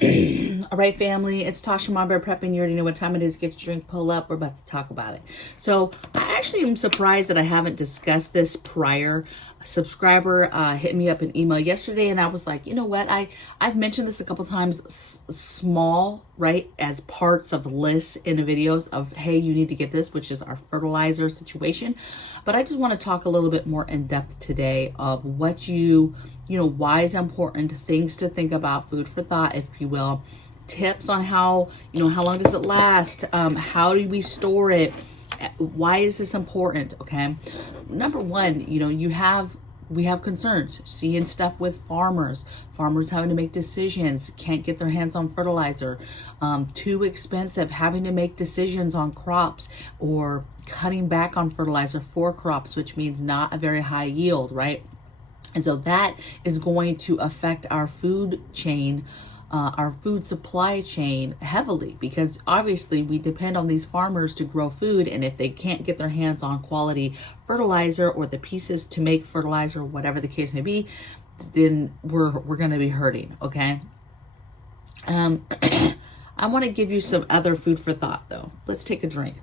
All right, family, it's Tasha MAMABEAR prepping. You already know what time it is. Get your drink, pull up. We're about to talk about it. So I actually am surprised that I haven't discussed this prior. A subscriber hit me up an email yesterday, and I was like, you know what? I've mentioned this a couple times, small, right, as parts of lists in the videos of, hey, you need to get this, which is our fertilizer situation. But I just want to talk a little bit more in depth today of what why it's important, things to think about, food for thought, if you will, tips on how long does it last, how do we store it, why is this important? Okay, number one, we have concerns seeing stuff with farmers having to make decisions, can't get their hands on fertilizer, too expensive, having to make decisions on crops or cutting back on fertilizer for crops, which means not a very high yield, right? And so that is going to affect our food chain, our food supply chain heavily, because obviously we depend on these farmers to grow food. And if they can't get their hands on quality fertilizer or the pieces to make fertilizer, whatever the case may be, then we're going to be hurting. Okay. I want to give you some other food for thought though. Let's take a drink.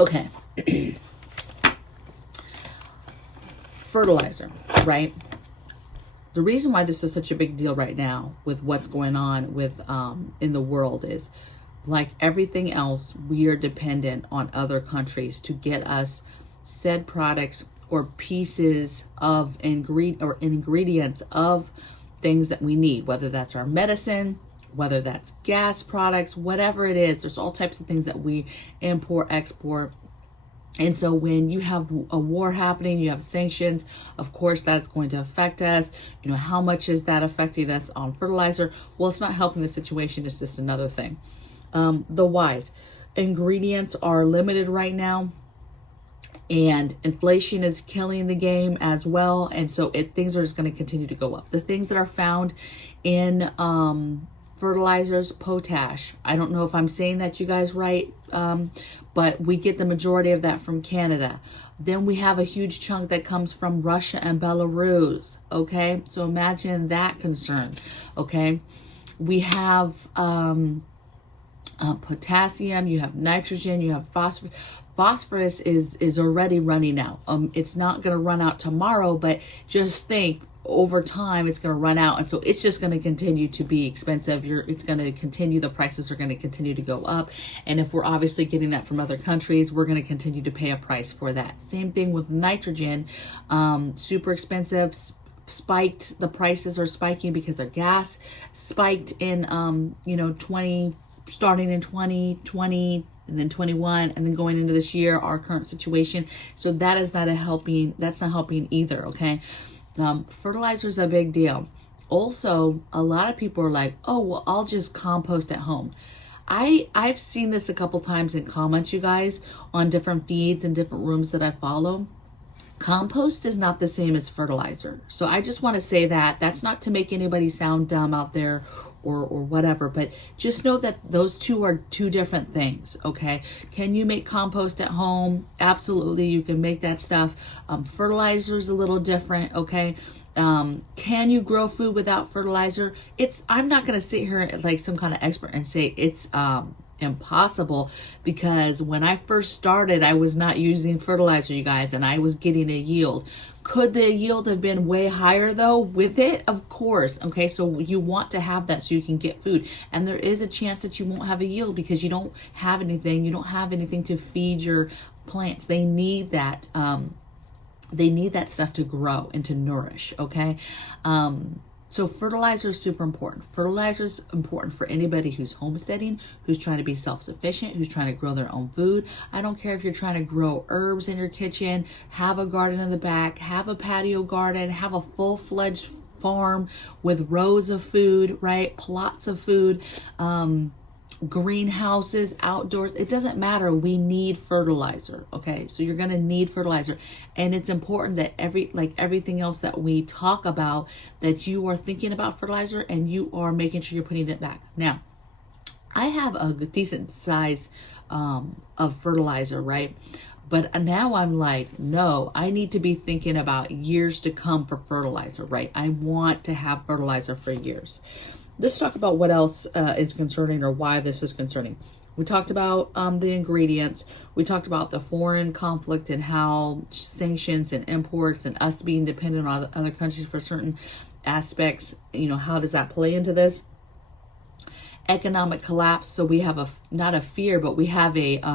Okay. Fertilizer, right? The reason why this is such a big deal right now with what's going on with in the world is, like everything else, we are dependent on other countries to get us said products or pieces of ingredients of things that we need, whether that's our medicine, whether that's gas products, whatever it is. There's all types of things that we import, export. And so when you have a war happening, you have sanctions, of course, that's going to affect us. How much is that affecting us on fertilizer? Well, it's not helping the situation. It's just another thing. The whys. Ingredients are limited right now, and inflation is killing the game as well. And so things are just going to continue to go up. The things that are found in fertilizers, potash. I don't know if I'm saying that, you guys, right? But we get the majority of that from Canada. Then we have a huge chunk that comes from Russia and Belarus. Okay, so imagine that concern. Okay, we have potassium, you have nitrogen, you have phosphorus. Phosphorus is already running out. It's not going to run out tomorrow, but just think, over time it's going to run out, and so it's just going to continue to be expensive. It's going to continue, the prices are going to continue to go up, and if we're obviously getting that from other countries, we're going to continue to pay a price for that. Same thing with nitrogen, super expensive, spiked. The prices are spiking because our gas spiked in starting in 2020 and then 21, and then going into this year, our current situation. So that is not helping. That's not helping either. Okay. Fertilizer is a big deal. Also, a lot of people are like, oh, well, I'll just compost at home. I've seen this a couple times in comments, you guys, on different feeds and different rooms that I follow. Compost is not the same as fertilizer. So I just want to say that that's not to make anybody sound dumb out there or whatever, but just know that those two are two different things. Okay. Can you make compost at home? Absolutely. You can make that stuff. Fertilizer is a little different. Okay. Can you grow food without fertilizer? I'm not going to sit here like some kind of expert and say it's, impossible, because when I first started, I was not using fertilizer, you guys, and I was getting a yield. Could the yield have been way higher though with it? Of course. Okay, so you want to have that so you can get food, and there is a chance that you won't have a yield because you don't have anything. You don't have anything to feed your plants. They need that. They need that stuff to grow and to nourish. Okay. So fertilizer is super important. Fertilizer is important for anybody who's homesteading, who's trying to be self-sufficient, who's trying to grow their own food. I don't care if you're trying to grow herbs in your kitchen, have a garden in the back, have a patio garden, have a full-fledged farm with rows of food, right? Plots of food, greenhouses, outdoors. It doesn't matter. We need fertilizer. Okay. So you're going to need fertilizer. And it's important that everything else that we talk about, that you are thinking about fertilizer and you are making sure you're putting it back. Now, I have a decent size of fertilizer, right? But now I'm like, no, I need to be thinking about years to come for fertilizer, right? I want to have fertilizer for years. Let's talk about what else is concerning, or why this is concerning. We talked about the ingredients. We talked about the foreign conflict and how sanctions and imports and us being dependent on other countries for certain aspects, how does that play into this? Economic collapse. So we have not a fear, but we have a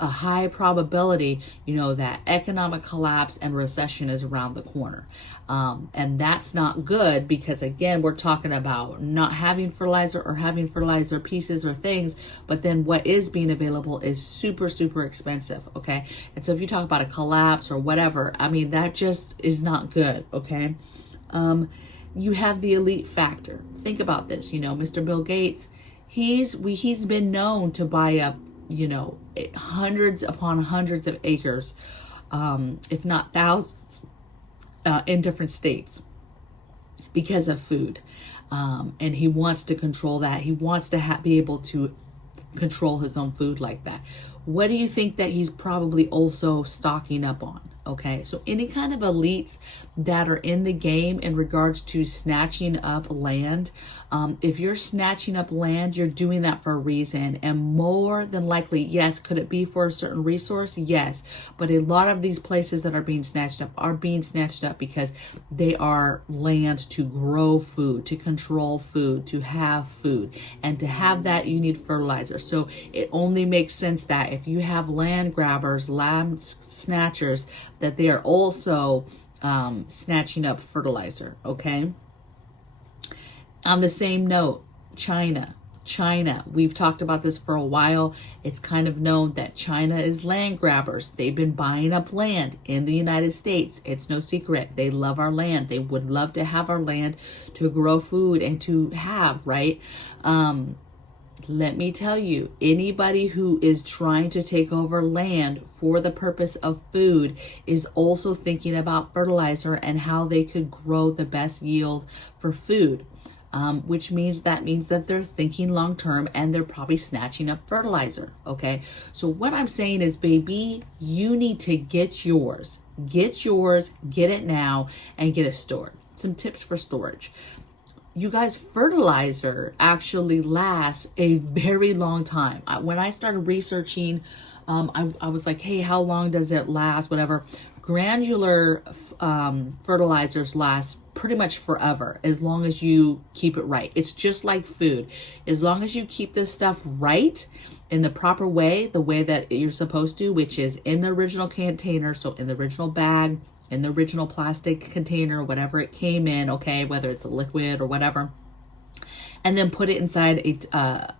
high probability, that economic collapse and recession is around the corner. And that's not good, because again, we're talking about not having fertilizer or having fertilizer pieces or things, but then what is being available is super, super expensive. Okay. And so if you talk about a collapse or whatever, I mean, that just is not good. Okay. You have the elite factor. Think about this, Mr. Bill Gates, he's been known to buy up, hundreds upon hundreds of acres, if not thousands, in different states because of food. And he wants to control that. He wants to be able to control his own food like that. What do you think that he's probably also stocking up on? Okay, so any kind of elites that are in the game in regards to snatching up land, if you're snatching up land, you're doing that for a reason. And more than likely, yes, could it be for a certain resource? Yes. But a lot of these places that are being snatched up because they are land to grow food, to control food, to have food. And to have that, you need fertilizer. So it only makes sense that if you have land grabbers, land snatchers, that they are also snatching up fertilizer. Okay. On the same note, China, we've talked about this for a while. It's kind of known that China is land grabbers. They've been buying up land in the United States. It's no secret. They love our land. They would love to have our land to grow food and to have, right? Let me tell you, anybody who is trying to take over land for the purpose of food is also thinking about fertilizer and how they could grow the best yield for food. Which means that they're thinking long term, and they're probably snatching up fertilizer. Okay. So what I'm saying is, baby, you need to get yours, get it now, and get it stored. Some tips for storage. You guys, fertilizer actually lasts a very long time. When I started researching, I was like, hey, how long does it last? Whatever. Granular fertilizers last pretty much forever, as long as you keep it right. It's just like food. As long as you keep this stuff right in the proper way, the way that you're supposed to, which is in the original container, so in the original bag, in the original plastic container, whatever it came in, okay, whether it's a liquid or whatever, and then put it inside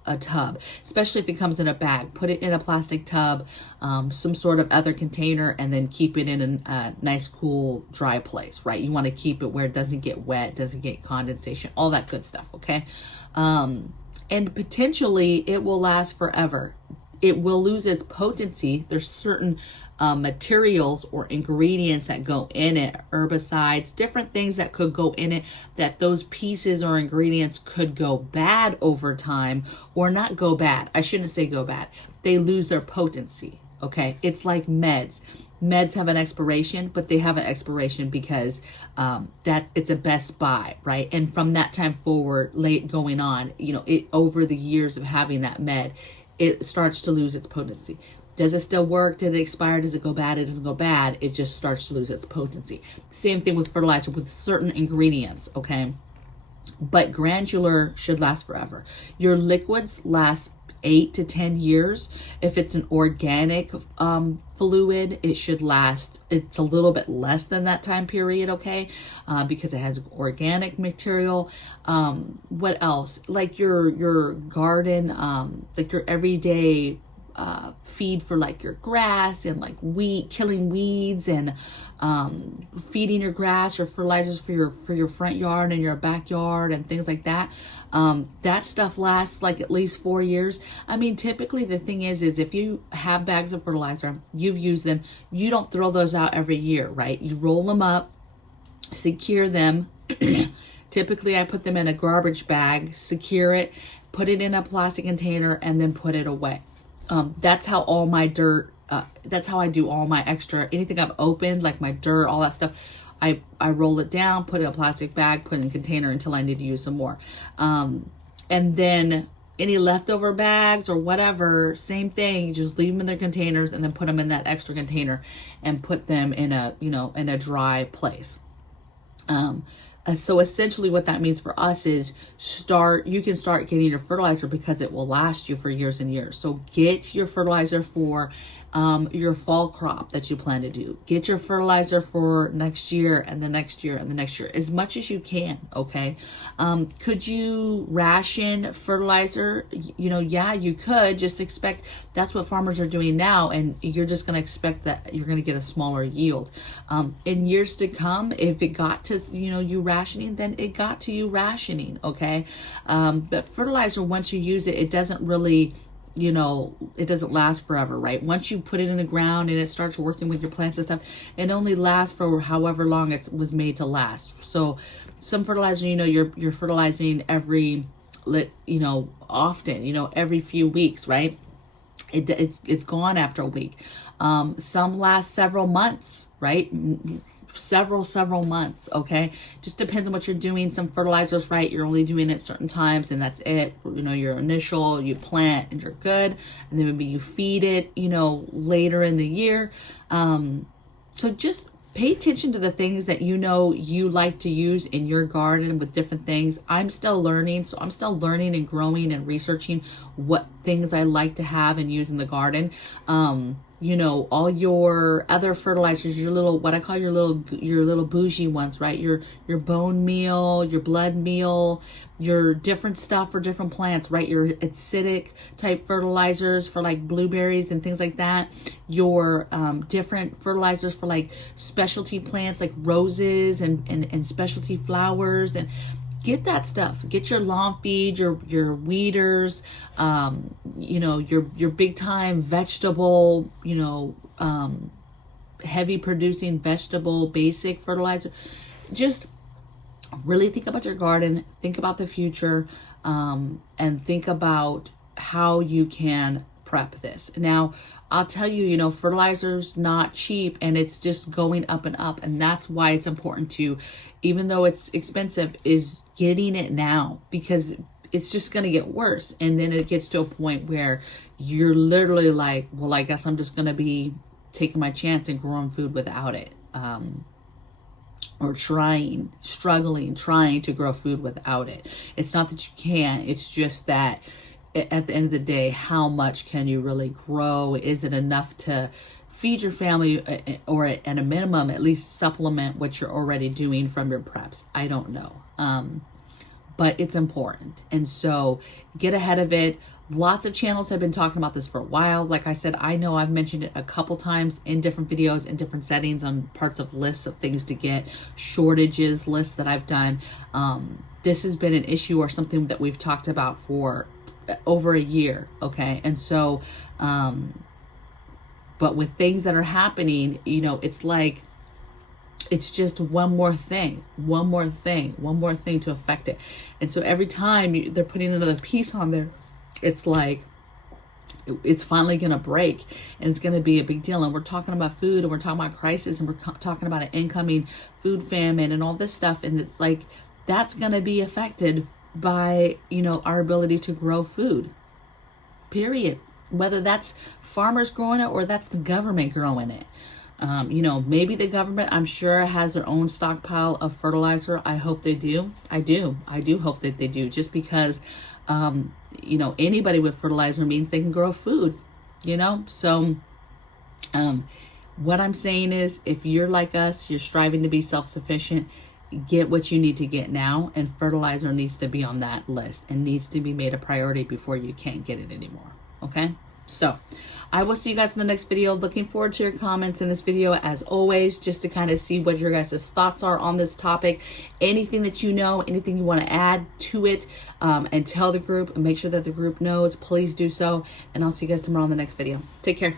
a tub, especially if it comes in a bag. Put it in a plastic tub, some sort of other container, and then keep it in a nice, cool, dry place, right? You want to keep it where it doesn't get wet, doesn't get condensation, all that good stuff, okay? And potentially it will last forever. It will lose its potency. There's certain materials or ingredients that go in it, herbicides, different things that could go in it, that those pieces or ingredients could go bad over time, or not go bad. I shouldn't say go bad. They lose their potency. Okay. It's like meds. Meds have an expiration, but they have an expiration because that it's a best buy, right? And from that time forward, late going on, it over the years of having that med, it starts to lose its potency. Does it still work? Did it expire? Does it go bad? It doesn't go bad. It just starts to lose its potency. Same thing with fertilizer, with certain ingredients, okay? But granular should last forever. Your liquids last 8 to 10 years. If it's an organic fluid, it should last, it's a little bit less than that time period, okay? Because it has organic material. What else? Like your garden, like your everyday feed for like your grass and like killing weeds and feeding your grass or fertilizers for your front yard and your backyard and things like that. That stuff lasts like at least 4 years. I mean, typically the thing is if you have bags of fertilizer, you've used them, you don't throw those out every year, right? You roll them up, secure them. Typically I put them in a garbage bag, secure it, put it in a plastic container, and then put it away. That's how all my dirt, that's how I do all my extra, anything I've opened, like my dirt, all that stuff. I roll it down, put it in a plastic bag, put it in a container until I need to use some more. And then any leftover bags or whatever, same thing, just leave them in their containers and then put them in that extra container and put them in a, in a dry place. So essentially what that means for us is you can start getting your fertilizer because it will last you for years and years. So get your fertilizer for your fall crop that you plan to do. Get your fertilizer for next year and the next year and the next year, as much as you can, okay? Could you ration fertilizer? Yeah, you could. Just expect that's what farmers are doing now, and you're just going to expect that you're going to get a smaller yield. In years to come, if it got to, you rationing, then it got to you rationing, okay? But fertilizer, once you use it, it doesn't really, it doesn't last forever, right? Once you put it in the ground and it starts working with your plants and stuff, it only lasts for however long it was made to last. So some fertilizer, you're fertilizing every, often, every few weeks, right? It's gone after a week. Some last several months, right? Several months, okay? Just depends on what you're doing. Some fertilizers, right, you're only doing it certain times and that's it. Your initial, you plant and you're good. And then maybe you feed it, later in the year. So just pay attention to the things that you like to use in your garden with different things. I'm still learning, so I'm still learning and growing and researching what things I like to have and use in the garden. All your other fertilizers, your little, what I call your little bougie ones, right? Your bone meal, your blood meal, your different stuff for different plants, right? Your acidic type fertilizers for like blueberries and things like that. Your different fertilizers for like specialty plants like roses and specialty flowers, and get that stuff. Get your lawn feed, your weeders, your big time vegetable, heavy producing vegetable basic fertilizer. Just really think about your garden, think about the future, and think about how you can prep this. Now, I'll tell you, fertilizer's not cheap, and it's just going up and up. And that's why it's important to, even though it's expensive, is getting it now, because it's just going to get worse. And then it gets to a point where you're literally like, well, I guess I'm just going to be taking my chance and growing food without it. Or struggling, trying to grow food without it. It's not that you can't, it's just that at the end of the day, how much can you really grow? Is it enough to feed your family, or at a minimum, at least supplement what you're already doing from your preps? I don't know. But it's important. And so get ahead of it. Lots of channels have been talking about this for a while. Like I said, I know I've mentioned it a couple times in different videos, in different settings, on parts of lists of things to get, shortages lists that I've done. This has been an issue or something that we've talked about for over a year. Okay. And so, but with things that are happening, it's like, it's just one more thing to affect it. And so every time they're putting another piece on there, it's like, it's finally going to break, and it's going to be a big deal. And we're talking about food, and we're talking about crisis, and we're talking about an incoming food famine and all this stuff. And it's like, that's going to be affected by, our ability to grow food, period. Whether that's farmers growing it or that's the government growing it. Maybe the government, I'm sure, has their own stockpile of fertilizer. I hope they do. I do hope that they do, just because, anybody with fertilizer means they can grow food, So, what I'm saying is, if you're like us, you're striving to be self-sufficient, get what you need to get now, and fertilizer needs to be on that list and needs to be made a priority before you can't get it anymore. Okay? So I will see you guys in the next video. Looking forward to your comments in this video, as always, just to kind of see what your guys' thoughts are on this topic. Anything that anything you want to add to it, and tell the group, and make sure that the group knows, please do so. And I'll see you guys tomorrow in the next video. Take care.